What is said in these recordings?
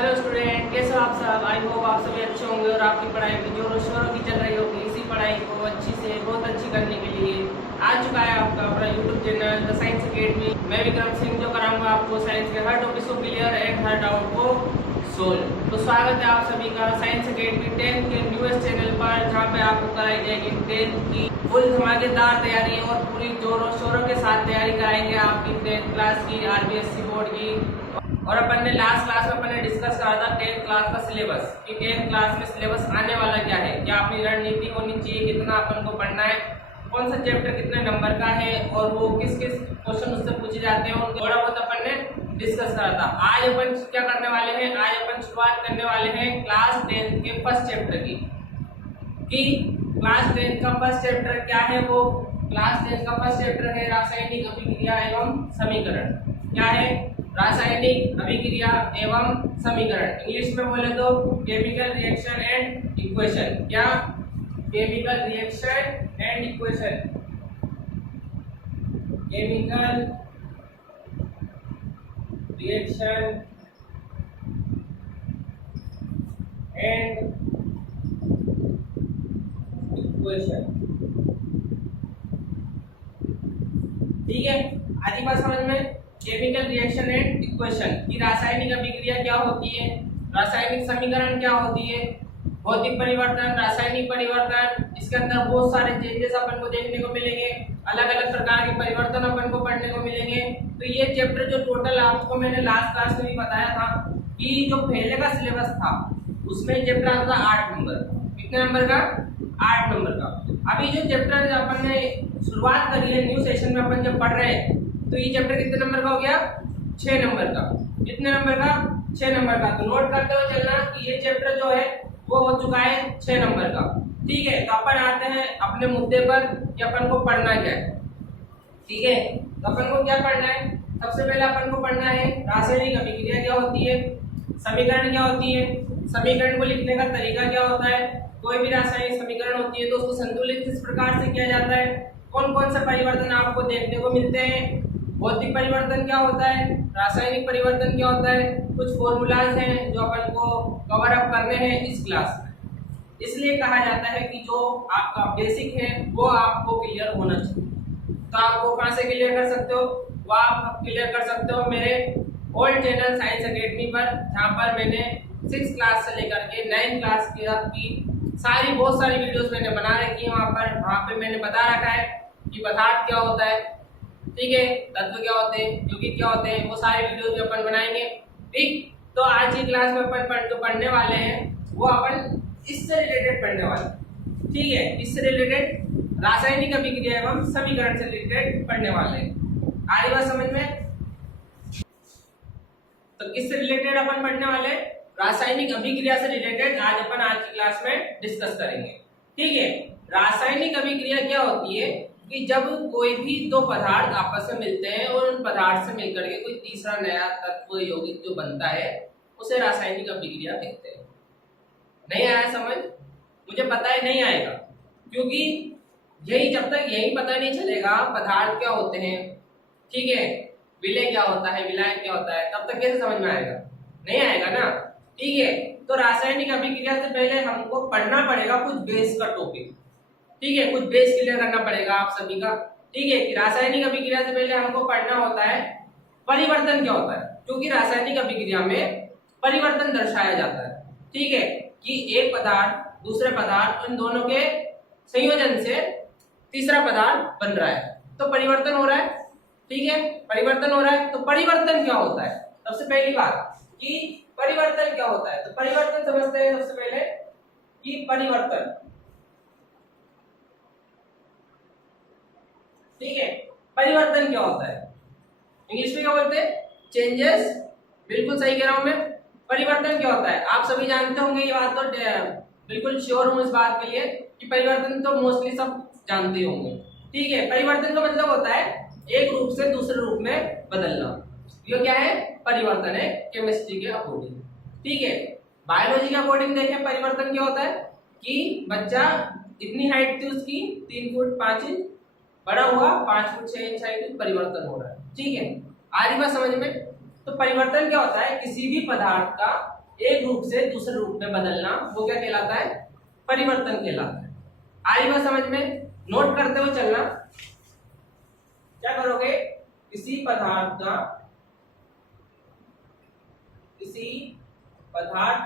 Hello student, कैसे हो आप सब। आई होप आप सभी अच्छे होंगे और आपकी पढ़ाई भी जोरों शोरों की चल रही होगी। इसी पढ़ाई को अच्छी से बहुत अच्छी करने के लिए आ चुका है आपका अपना YouTube channel the science academy. मैं विक्रम सिंह जो कराऊंगा आपको साइंस के हर टॉपिक को क्लियर एंड हर डाउट को सोल्व। तो स्वागत है आप सभी का साइंस अकेडमी 10th के न्यूएस्ट चैनल पर, जहाँ पे आपको कराई जाएगी 10th की फुल धमाकेदार तैयारी और पूरी जोरों शोरों के साथ तैयारी कराएंगे आपकी 10th क्लास की आरबीएसई बोर्ड की। और अपन ने लास्ट क्लास में अपन ने डिस्कस करा था 10th क्लास का सिलेबस कि 10th क्लास में सिलेबस आने वाला क्या है, क्या अपनी रणनीति होनी चाहिए, कितना अपन को पढ़ना है, कौन सा चैप्टर कितने नंबर का है और वो किस किस क्वेश्चन उससे पूछे जाते हैं, उनको थोड़ा बहुत अपन ने डिस्कस करा था। आज अपन क्या करने वाले हैं, आज अपन शुरुआत करने वाले हैं क्लास 10th के फर्स्ट चैप्टर की। कि क्लास 10th का फर्स्ट चैप्टर क्या है, वो क्लास 10th का फर्स्ट चैप्टर है रासायनिक अभिक्रिया एवं समीकरण। क्या है? रासायनिक अभिक्रिया एवं समीकरण। इंग्लिश में बोले तो केमिकल रिएक्शन एंड इक्वेशन। क्या? Chemical reaction and equation. Chemical reaction and equation. ठीक है, आधी बात समझ में। केमिकल रिएक्शन एंड इक्वेशन की रासायनिक अभिक्रिया क्या होती है, रासायनिक समीकरण क्या होती है, भौतिक परिवर्तन, रासायनिक परिवर्तन, इसके अंदर बहुत सारे चेंजेस अपन को देखने को मिलेंगे, अलग अलग प्रकार के परिवर्तन अपन को पढ़ने को मिलेंगे। तो ये चैप्टर जो टोटल आपको मैंने लास्ट क्लास में भी बताया था कि जो पहले का सिलेबस था उसमें चैप्टर आता था 8 नंबर। कितने नंबर का? 8 नंबर का। अभी जो चैप्टर अपन ने शुरुआत करी है न्यू सेशन में अपन जब पढ़ रहे हैं, तो ये चैप्टर कितने नंबर का हो गया? 6 नंबर का। कितने नंबर का? 6 नंबर का। तो नोट करते हुए चलना कि ये चैप्टर जो है वो हो चुका है 6 नंबर का। ठीक है, तो अपन आते हैं अपने मुद्दे पर कि अपन को पढ़ना क्या है। ठीक है, तो अपन को क्या पढ़ना है? सबसे पहले अपन को पढ़ना है रासायनिक अभिक्रिया क्या होती है, समीकरण क्या होती है, समीकरण को लिखने का तरीका क्या होता है, कोई भी रासायनिक समीकरण होती है तो उसको संतुलित किस प्रकार से किया जाता है, कौन कौन से परिवर्तन आपको देखने को मिलते हैं, भौतिक परिवर्तन क्या होता है, रासायनिक परिवर्तन क्या होता है, कुछ फॉर्मूलाज हैं जो अपन को कवर अप करने हैं इस क्लास में। इसलिए कहा जाता है कि जो आपका बेसिक है वो आपको क्लियर होना चाहिए। तो आप वो कहाँ से क्लियर कर सकते हो? वो आप क्लियर कर सकते हो मेरे ओल्ड चैनल साइंस अकेडमी पर, जहाँ पर मैंने 6th क्लास से लेकर के 9th क्लास की सारी बहुत सारी वीडियोस मैंने बना रखी है। वहाँ पे मैंने बता रखा है कि पदार्थ क्या होता है, ठीक है, तत्व क्या होते हैं, यौगिक क्या होते हैं, वो सारे वीडियोस भी अपन बनाएंगे। ठीक, तो आज की क्लास में अपन जो पढ़ने वाले हैं वो अपन इससे रिलेटेड पढ़ने वाले हैं। ठीक है, इससे रिलेटेड रासायनिक अभिक्रिया एवं समीकरण से रिलेटेड पढ़ने वाले हैं। आ रही बात समझ में? तो किससे रिलेटेड अपन पढ़ने वाले हैं? रासायनिक अभिक्रिया से रिलेटेड आज अपन आज की क्लास में डिस्कस करेंगे। ठीक है, रासायनिक अभिक्रिया क्या होती है कि जब कोई भी दो पदार्थ आपस में मिलते हैं और उन पदार्थ से मिलकर के कोई तीसरा नया तत्व यौगिक जो बनता है उसे रासायनिक अभिक्रिया कहते हैं। नहीं आया समझ? मुझे पता है नहीं आएगा, क्योंकि जब तक यही पता नहीं चलेगा पदार्थ क्या होते हैं, ठीक है, विलय क्या होता है, विलायक क्या होता है, तब तक कैसे समझ में आएगा? नहीं आएगा ना। ठीक है, तो रासायनिक अभिक्रिया से पहले हमको पढ़ना पड़ेगा कुछ बेस का टॉपिक। ठीक है, कुछ बेस क्लियर करना पड़ेगा आप सभी का। ठीक है, कि रासायनिक अभिक्रिया से पहले हमको पढ़ना होता है परिवर्तन क्या होता है, क्योंकि रासायनिक अभिक्रिया में परिवर्तन दर्शाया जाता है। ठीक है, कि एक पदार्थ दूसरे पदार्थ इन दोनों के संयोजन से तीसरा पदार्थ बन रहा है, तो परिवर्तन हो रहा है। ठीक है, परिवर्तन हो रहा है। तो परिवर्तन क्या होता है? सबसे पहली बात कि परिवर्तन क्या होता है, तो परिवर्तन समझते हैं सबसे पहले कि परिवर्तन, ठीक है, परिवर्तन क्या होता है, इंग्लिश में क्या बोलते हैं? चेंजेस। बिल्कुल सही कह रहा हूं मैं। परिवर्तन क्या होता है आप सभी जानते होंगे, ये बात तो बिल्कुल श्योर हूं इस बात के लिए कि परिवर्तन तो मोस्टली सब जानते होंगे। ठीक है, परिवर्तन का मतलब होता है एक रूप से दूसरे रूप में बदलना। ये क्या है? परिवर्तन है केमिस्ट्री के अकॉर्डिंग। ठीक है, बायोलॉजी के अकॉर्डिंग देखें परिवर्तन क्या होता है कि बच्चा इतनी हाइट थी उसकी 3 फुट 5 इंच, बड़ा हुआ 5 फुट 6 इंच हाइट, परिवर्तन हो रहा है। ठीक है, आ रही बात समझ में? तो परिवर्तन क्या होता है? किसी भी पदार्थ का एक रूप से दूसरे रूप में बदलना, वो क्या कहलाता है? परिवर्तन कहलाता है। आ रही बात समझ में? नोट करते हुए चलना। क्या करोगे? किसी पदार्थ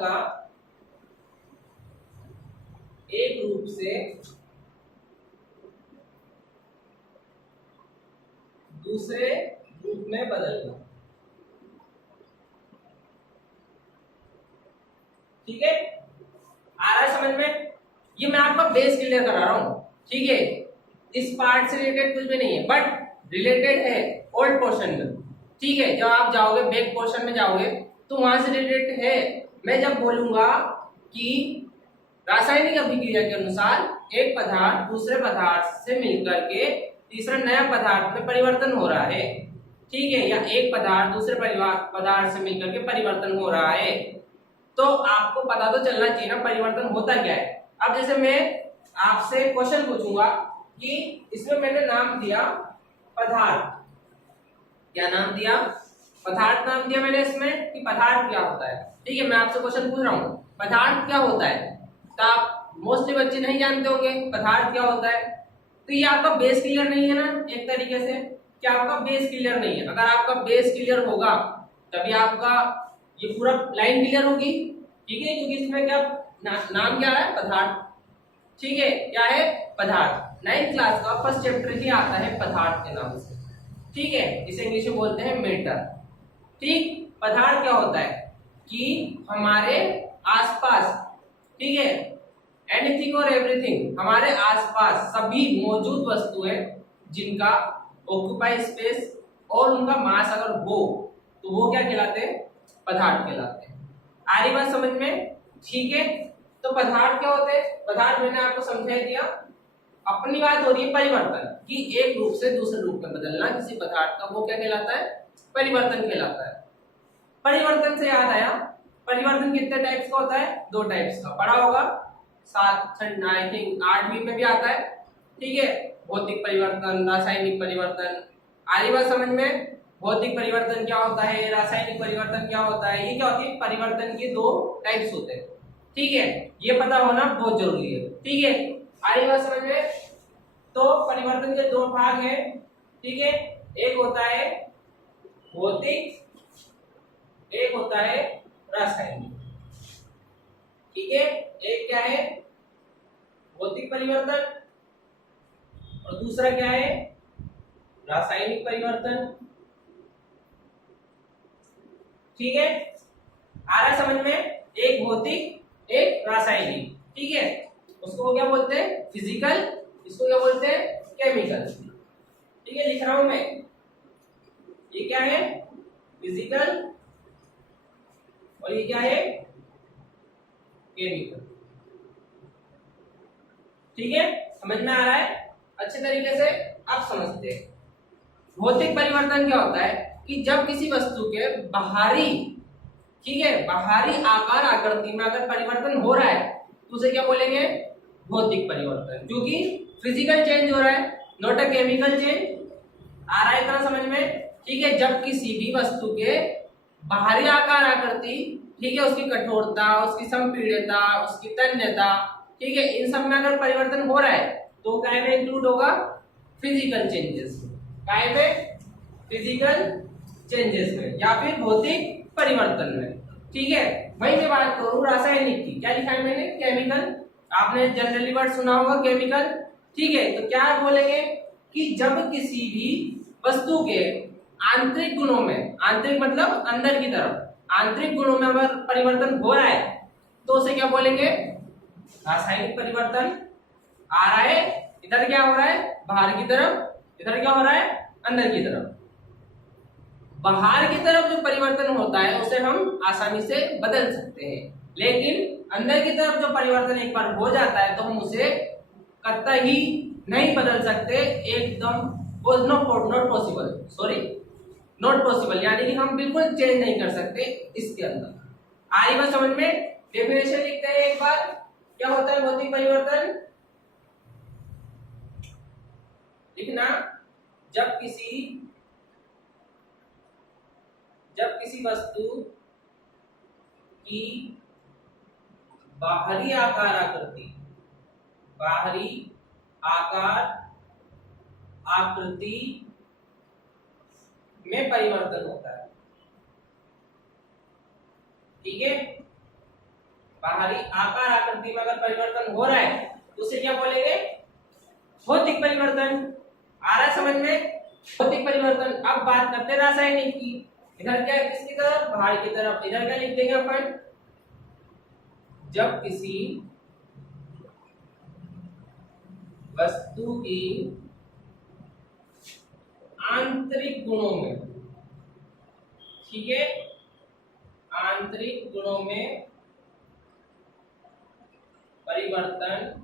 का एक रूप से दूसरे रूप में बदलना। ठीक है, आ रहा है समझ में? ये मैं आपका बेस क्लियर करा रहा हूं। ठीक है, इस पार्ट से रिलेटेड कुछ भी नहीं है, बट रिलेटेड है ओल्ड पोर्शन में। ठीक है, जब आप जाओगे बैक पोर्शन में जाओगे तो वहां से रिलेटेड है। मैं जब बोलूंगा कि रासायनिक अभिक्रिया के अनुसार एक पदार्थ दूसरे पदार्थ से मिलकर के तीसरा नया पदार्थ में परिवर्तन हो रहा है, ठीक है, या एक पदार्थ दूसरे पदार्थ से मिलकर के परिवर्तन हो रहा है, तो आपको पता तो चलना चाहिए ना परिवर्तन होता क्या है। अब जैसे मैं आपसे क्वेश्चन पूछूंगा कि इसमें मैंने नाम दिया पदार्थ, क्या नाम दिया? पदार्थ नाम दिया मैंने इसमें कि पदार्थ क्या होता है। ठीक है, मैं आपसे क्वेश्चन पूछ रहा हूँ पदार्थ क्या होता है, तो आप मोस्टली बच्चे नहीं जानते होंगे पदार्थ क्या होता है। तो ये आपका बेस क्लियर नहीं है ना एक तरीके से। क्या आपका बेस क्लियर नहीं है? अगर आपका बेस क्लियर होगा तभी आपका ये पूरा लाइन क्लियर होगी। ठीक है, क्योंकि इसमें क्या नाम क्या है? पदार्थ। ठीक है, क्या है? पदार्थ। 9th क्लास का फर्स्ट चैप्टर ही आता है पदार्थ के नाम से। ठीक है, इसे इंग्लिश में बोलते हैं मैटर। ठीक, पदार्थ क्या होता है कि हमारे आसपास, ठीक है, एनीथिंग और एवरीथिंग, हमारे आसपास सभी मौजूद वस्तुएं जिनका ऑक्यूपाई स्पेस और उनका मास अगर हो तो वो क्या कहलाते हैं? पदार्थ कहलाते हैं। आ रही बात समझ में? ठीक है, तो पदार्थ क्या होते हैं? पदार्थ मैंने आपको समझा दिया। अपनी बात हो रही है परिवर्तन कि एक रूप से दूसरे रूप में बदलना किसी पदार्थ का, वो क्या कहलाता है? परिवर्तन कहलाता है। परिवर्तन से याद आया, परिवर्तन कितने टाइप्स का होता है? 2 टाइप्स का। पढ़ा होगा 7 आई थिंक 8वीं में भी आता है। ठीक है, भौतिक परिवर्तन, रासायनिक परिवर्तन। आ रही बात समझ में? भौतिक परिवर्तन क्या होता है, रासायनिक परिवर्तन क्या होता है, ये क्या होती है? परिवर्तन के 2 टाइप्स होते हैं। ठीक है, ये पता होना बहुत जरूरी है। ठीक है, आ रही बात समझ में? तो परिवर्तन के 2 भाग हैं। ठीक है, एक होता है भौतिक, एक होता है रासायनिक। ठीक है, एक क्या है? भौतिक परिवर्तन और दूसरा क्या है? रासायनिक परिवर्तन। ठीक है, आ रहा है समझ में? एक भौतिक एक रासायनिक। ठीक है, उसको क्या बोलते हैं? फिजिकल, इसको क्या बोलते हैं? केमिकल। ठीक है, लिख रहा हूं मैं, ये क्या है? फिजिकल और ये क्या है? केमिकल। ठीक है, समझ में आ रहा है? अच्छे तरीके से आप समझते हैं। भौतिक परिवर्तन क्या होता है कि जब किसी वस्तु के बाहरी, ठीक है, बाहरी आकार आकृति में अगर परिवर्तन हो रहा है तो उसे क्या बोलेंगे? भौतिक परिवर्तन, क्योंकि फिजिकल चेंज हो रहा है, नॉट अ केमिकल चेंज। आ रहा है इतना समझ में? ठीक है, जब किसी भी वस्तु के बाहरी आकार आकृति, ठीक है, उसकी कठोरता, उसकी संपीड़ितता, उसकी तन्यता, ठीक है, इन सब में अगर परिवर्तन हो रहा है तो काय में इंक्लूड होगा? Physical changes. काय में? फिजिकल चेंजेस में या फिर भौतिक परिवर्तन में। ठीक है, वही मैं बात करूं रासायनिक की, क्या लिखा है मैंने? केमिकल। आपने जनरली वर्ड सुना होगा केमिकल। ठीक है, तो क्या बोलेंगे कि जब किसी भी वस्तु के आंतरिक गुणों में, आंतरिक मतलब अंदर की तरफ, आंतरिक गुणों में अगर परिवर्तन हो रहा है तो उसे क्या बोलेंगे? रासायनिक परिवर्तन। आ रहा है, इधर क्या हो रहा है? बाहर की तरफ, इधर क्या हो रहा है? अंदर की तरफ। बाहर की तरफ जो परिवर्तन होता है उसे हम आसानी से बदल सकते हैं, लेकिन अंदर की तरफ जो परिवर्तन एक बार हो जाता है तो हम उसे कतई नहीं बदल सकते। एकदम not possible, sorry, not possible, यानी कि हम बिल्कुल चेंज नहीं कर सकते इसके अंदर। आ रही बात समझ में? डेफिनेशन लिखते हैं एक बार। क्या होता है भौतिक परिवर्तन? लिखना, जब किसी वस्तु की बाहरी आकार आकृति, बाहरी आकार आकृति में परिवर्तन होता है। ठीक है, बाहरी आकार आकृति में अगर परिवर्तन हो रहा है तो उसे क्या बोलेंगे? भौतिक परिवर्तन। आ रहा है समझ में? भौतिक परिवर्तन। अब बात करते हैं रासायनिक की। इधर क्या है, किसकी तरफ? बाहर की तरफ। इधर क्या लिख देंगे अपन? जब किसी वस्तु की आंतरिक गुणों में, ठीक है, आंतरिक गुणों में परिवर्तन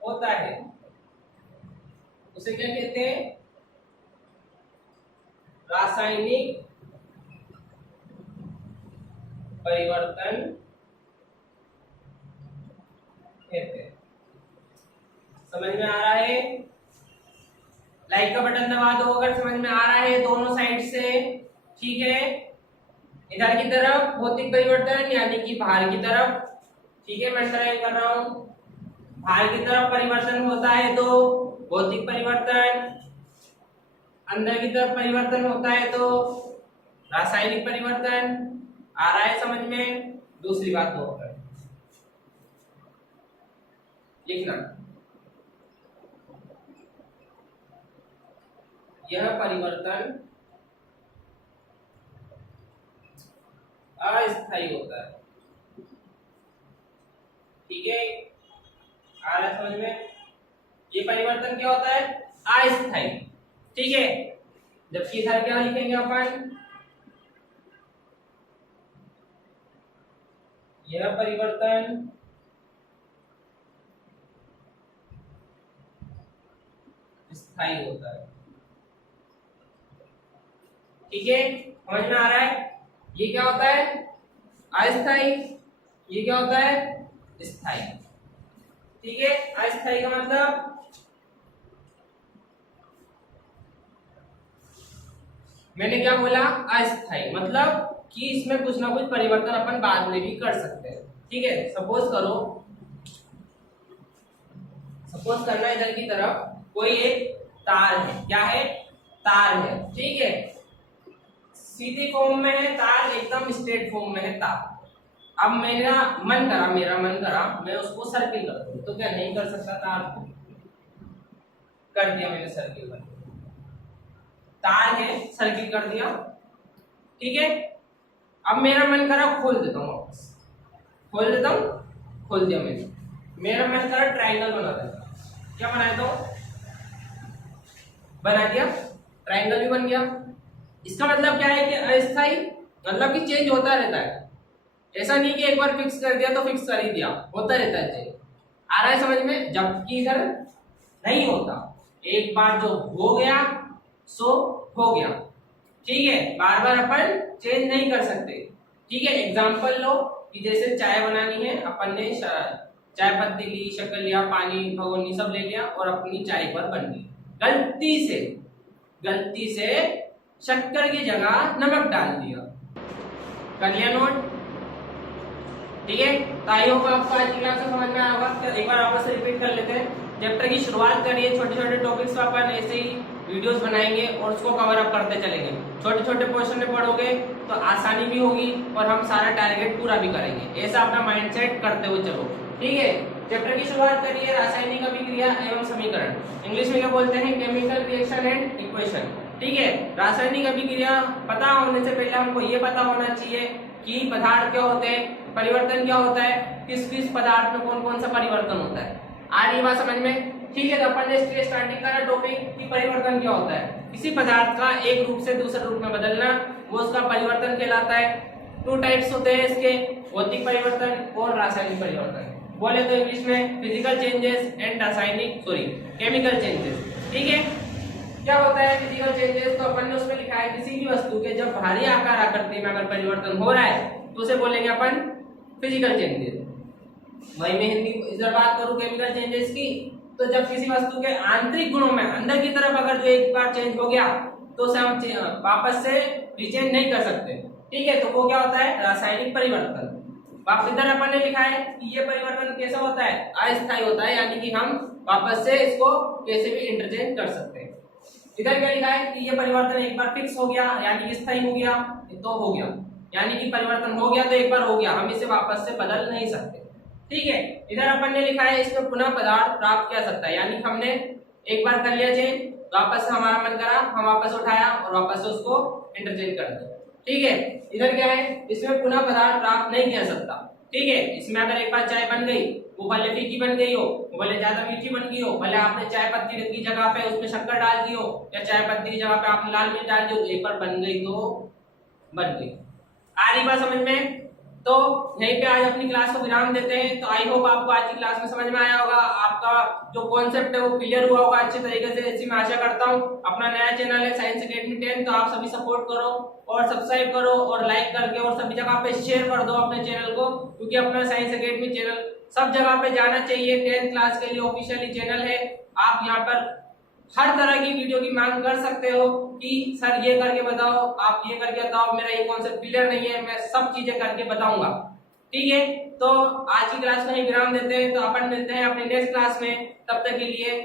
होता है उसे क्या कहते हैं? रासायनिक परिवर्तन कहते हैं। समझ में आ रहा है? लाइक का बटन दबा दो अगर समझ में आ रहा है दोनों साइड से। ठीक है, इधर की तरफ भौतिक परिवर्तन यानी कि बाहर की तरफ, ठीक है, मैं अंडरलाइन कर रहा हूं, बाहर की तरफ परिवर्तन होता है तो भौतिक परिवर्तन, अंदर की तरफ परिवर्तन होता है तो रासायनिक परिवर्तन। आ रहा है समझ में? दूसरी बात हो गई, लिखना, यह परिवर्तन अस्थायी होता है। ठीक है, आ रहा है समझ में? ये परिवर्तन क्या होता है? अस्थायी। ठीक है, जबकि इधर क्या लिखेंगे अपन? यह परिवर्तन स्थायी होता है। ठीक है, समझ में आ रहा है? ये क्या होता है? अस्थायी। ये क्या होता है? स्थायी। ठीक है, अस्थायी का मतलब मैंने क्या बोला? अस्थायी मतलब कि इसमें कुछ ना कुछ परिवर्तन अपन बाद में भी कर सकते हैं। ठीक है, सपोज करो, सपोज करना इधर की तरफ कोई एक तार है। क्या है? तार है। ठीक है, सीधी फॉर्म में है तार, एकदम स्ट्रेट फॉर्म में है तार। अब मेरा मन करा मैं उसको सर्किल कर दूं, तो क्या नहीं कर सकता? तार को कर दिया मैंने सर्किल कर, तार है सर्किल कर दिया। ठीक है, अब मेरा मन करा खोल देता हूँ वापस, खोल देता हूँ, खोल दिया मैंने। मेरा मन करा ट्रायंगल बना देता, क्या बना देता हूँ? बना दिया, ट्रायंगल भी बन गया। इसका मतलब क्या है कि अस्थायी मतलब कि चेंज होता रहता है। ऐसा नहीं कि एक बार फिक्स कर दिया तो फिक्स कर ही दिया, होता रहता है चेंज। आ रहा है समझ में? जबकि इधर नहीं होता, एक बार जो हो गया सो हो गया। ठीक है, बार बार अपन चेंज नहीं कर सकते। ठीक है, एग्जांपल लो कि जैसे चाय बनानी है, अपन ने चाय पत्ती ली, शक्कर लिया, पानी, भगोनी सब ले लिया और अपनी चाय पर बन गई। गलती से शक्कर की जगह नमक डाल दिया, कर लिया नोट। ठीक है, तो आई होप आपको आज की क्लास समझ में आया होगा। तो एक बार वापस रिपीट कर लेते हैं। चैप्टर की शुरुआत करिए, छोटे छोटे टॉपिक्स पर अपन ऐसे ही वीडियोस बनाएंगे और उसको कवर अप करते चलेंगे। छोटे छोटे पोर्शन में पढ़ोगे तो आसानी भी होगी और हम सारा टारगेट पूरा भी करेंगे। ऐसा अपना माइंडसेट करते हुए चलो। ठीक है, चैप्टर की शुरुआत करिए, रासायनिक अभिक्रिया एवं समीकरण। इंग्लिश में क्या बोलते हैं? Chemical reaction and equation. ठीक है, रासायनिक अभिक्रिया पता होने से पहले हमको ये पता होना चाहिए कि पदार्थ क्या होते हैं, परिवर्तन क्या होता है, किस किस पदार्थ में कौन कौन सा परिवर्तन होता है। आ रही बात समझ में? ठीक है, तो अपन ने स्टार्टिंग करा टॉपिक कि परिवर्तन क्या होता है। किसी पदार्थ का एक रूप से दूसरे रूप में बदलना, वो उसका परिवर्तन कहलाता है। 2 टाइप्स होते हैं इसके, भौतिक परिवर्तन और रासायनिक परिवर्तन। बोले तो इंग्लिश में physical changes and chemical changes. ठीक है, क्या होता है फिजिकल चेंजेस? तो अपन ने उसमें लिखा है किसी भी वस्तु के जब बाहरी आकार आकृति में अगर परिवर्तन हो रहा है तो उसे बोलेंगे अपन फिजिकल चेंजेस। वही मैं हिंदी इधर बात करूं केमिकल चेंजेस की, तो जब किसी वस्तु के आंतरिक गुणों में अंदर की तरफ अगर जो एक बार चेंज हो गया तो उसे हम वापस से रिचेंज नहीं कर सकते, ठीक है, तो वो क्या होता है, रासायनिक परिवर्तन। वापस इधर अपन ने लिखा है कि ये परिवर्तन कैसा होता है, अस्थायी होता है, यानी कि हम वापस से इसको कैसे भी इंटरचेंज कर सकते हैं। इधर क्या लिखा है कि ये परिवर्तन एक बार फिक्स हो गया यानी कि स्थायी हो गया, तो हो गया यानी कि परिवर्तन हो गया तो एक बार हो गया, हम इसे वापस से बदल नहीं सकते। ठीक है, इधर अपन ने लिखा है इसमें पुनः पदार्थ प्राप्त किया सकता है, यानी हमने एक बार कर लिया चेंज, वापस से हमारा मन करा, हम वापस उठाया और वापस से उसको इंटरचेंज कर दिया। ठीक है, इधर क्या है, इसमें पुनः पदार्थ प्राप्त नहीं किया सकता। ठीक है, इसमें अगर एक बार चाय बन गई, वो भले फीकी बन गई हो, वो भले ज्यादा मीठी बन गई हो, भले आपने चाय पत्ती की जगह पे उसमें शक्कर डाल दी हो, या चाय पत्ती की जगह पे आपने लाल मिर्च डाल दी हो, एक बार बन गई तो बन गई। आ रही बात समझ में? तो यहीं पे आज अपनी क्लास को विराम देते हैं। तो आई होप आपको आज की क्लास में समझ में आया होगा, आपका जो कॉन्सेप्ट है वो क्लियर हुआ होगा अच्छे तरीके से, ऐसी मैं आशा करता हूँ। अपना नया चैनल है साइंस एकेडमी 10, तो आप सभी सपोर्ट करो और सब्सक्राइब करो और लाइक करके और सभी जगह पे शेयर कर दो अपने चैनल को, क्योंकि अपना साइंस एकेडमी चैनल सब जगह पे जाना चाहिए। 10th क्लास के लिए ऑफिशियली चैनल है। आप यहाँ पर हर तरह की वीडियो की मांग कर सकते हो कि सर ये करके बताओ, आप ये करके बताओ, मेरा ये कॉन्सेप्ट क्लियर नहीं है, मैं सब चीजें करके बताऊंगा। ठीक है, तो आज की क्लास को ही विराम देते हैं, तो अपन मिलते हैं अपने नेक्स्ट क्लास में। तब तक के लिए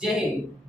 जय हिंद।